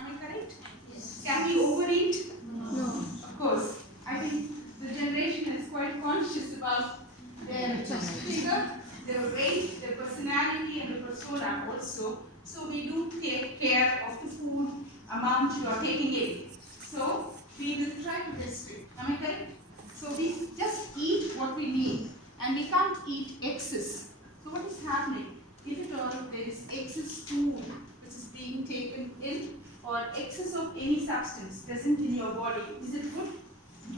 Am I correct? Yes. Can we overeat? No. Of course. I think the generation is quite conscious about their figure, their weight, their personality, and the persona also. So we do take care of the food amount you are taking in. So we will try to restrict. Am I correct? So we just eat what we need, and we can't eat excess. So what is happening? If at all there is excess food which is being taken in, or excess of any substance present in your body, is it good?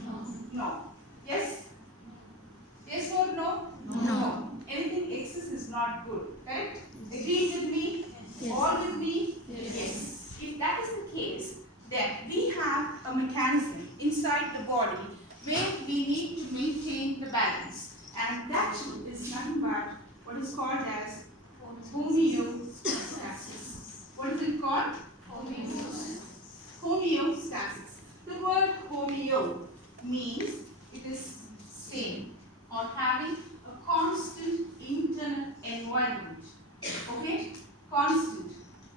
No. No. Yes? Yes or no? No. Anything excess is not good. Correct? Agree with me? Yes. All with me? Yes. If that is the case, then we have a mechanism inside the body where we need to maintain the balance. And that is nothing but what is called as homeostasis. What is it called? Homeostasis. The word homeo means it is same or having a constant internal environment. Okay? Constant.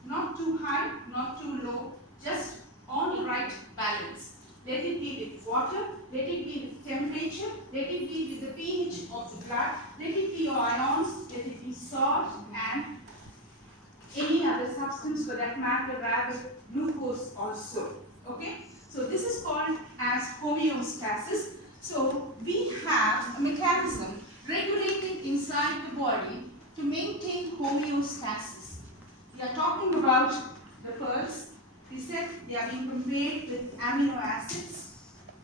Not too high, not too low, just on the right balance. Let it be with water, let it be with temperature, let it be with the pH of the blood, let it be ions, let it be salt and any other substance for that matter, rather glucose also. Okay? So this is called as homeostasis. So we have a mechanism regulated inside the body to maintain homeostasis. We are talking about the pearls. We said they are being compared with amino acids.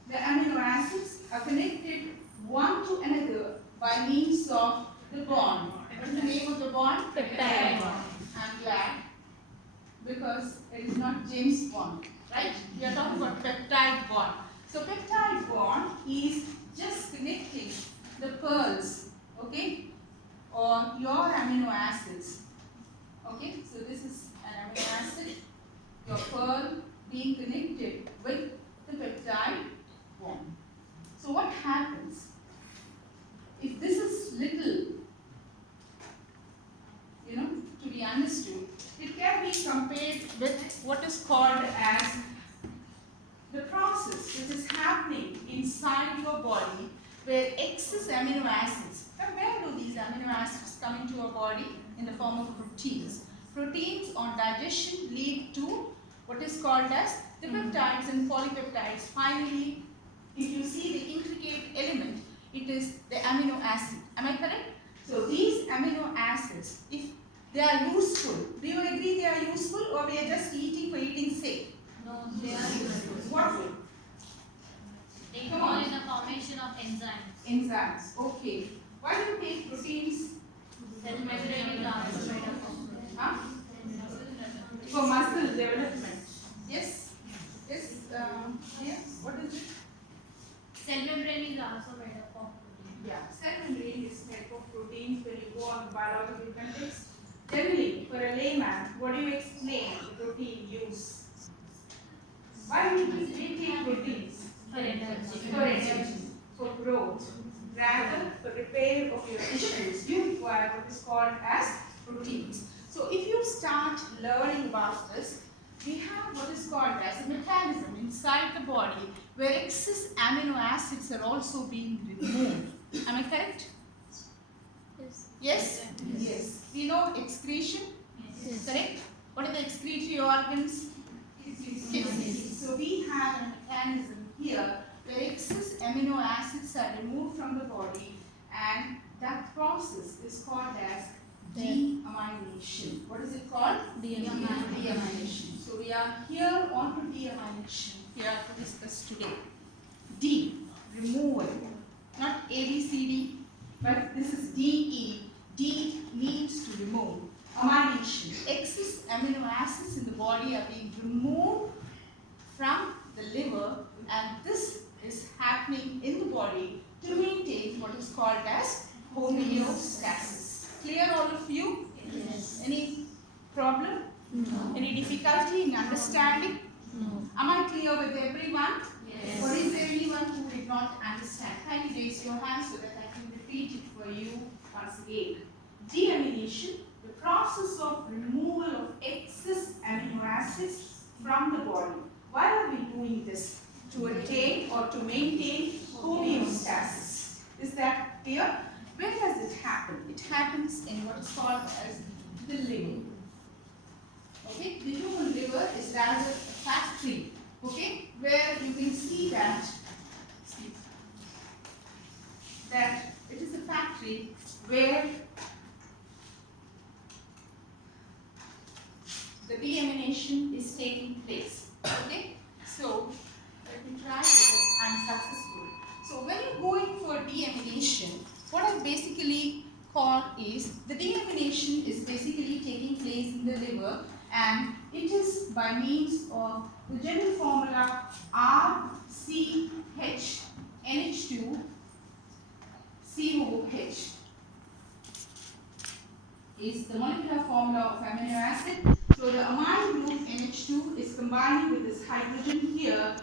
The amino acids are connected one to another by means of the bond. What is the name of the bond? Peptide bond. I'm glad, because it is not James Bond, right? We are talking about peptide bond. So peptide bond is just connecting the pearls, okay, or your amino acids. Okay, so this is an amino acid, your pearl being connected with the peptide bond. So what happens if this is little, to be understood? It can be compared with what is called as the process which is happening inside your body where excess amino acids. Now where do these amino acids come into our body? In the form of proteins. Proteins on digestion lead to what is called as the peptides and polypeptides. Finally, if you see the intricate element, it is the amino acid. Am I correct? So these amino acids, if they are useful, do you agree they are useful, or we are just eating for eating's sake? No, they are useful. What will? They involve in the formation of enzymes. Enzymes. Okay. Why do you take proteins? Cell membrane is also made up of Huh? For muscle development. Yes? Yes? Yes? What is it? cell membrane is also made up of protein. Yeah. Cell membrane is made of proteins when you go on the biological context. Generally, for a layman, what do you explain the protein use? Why do we take proteins? For energy. For energy, for growth, rather for repair of your tissues. You require what is called as proteins. So if you start learning about this, we have what is called as a mechanism inside the body where excess amino acids are also being removed. Am I correct? Yes. Yes? Yes. We know excretion, Yes. correct? What are the excretory organs? Kidneys. So we have a mechanism here where excess amino acids are removed from the body, and that process is called as deamination. What is it called? Deamination. So we are here on to deamination here to discuss today. D, removal. Not A, B, C, D, but this is DE. D means to remove. Amination. Excess amino acids in the body are being removed from the liver, and this is happening in the body to maintain what is called as homeostasis. Clear, all of you? Yes. Any problem? No. Any difficulty in understanding? No. Am I clear with everyone? Yes. Or is there anyone who did not understand? Kindly raise your hand so that I can repeat it for you once again. Deamination, the process of removal of excess amino acids from the body. Why are we doing this? To attain or to maintain homeostasis. Is that clear? Where does it happen? It happens in what is called as the liver. Okay, the human liver is rather a factory. Okay, where you can see that it is a factory where the deamination is taking place. Okay, so let me try whether I am successful. So when you're going for deamination, what I basically call is the deamination is basically taking place in the liver, and it is by means of the general formula RCHNH2COH is the molecular formula of amino acid. So the amino group NH2 is combining with this hydrogen here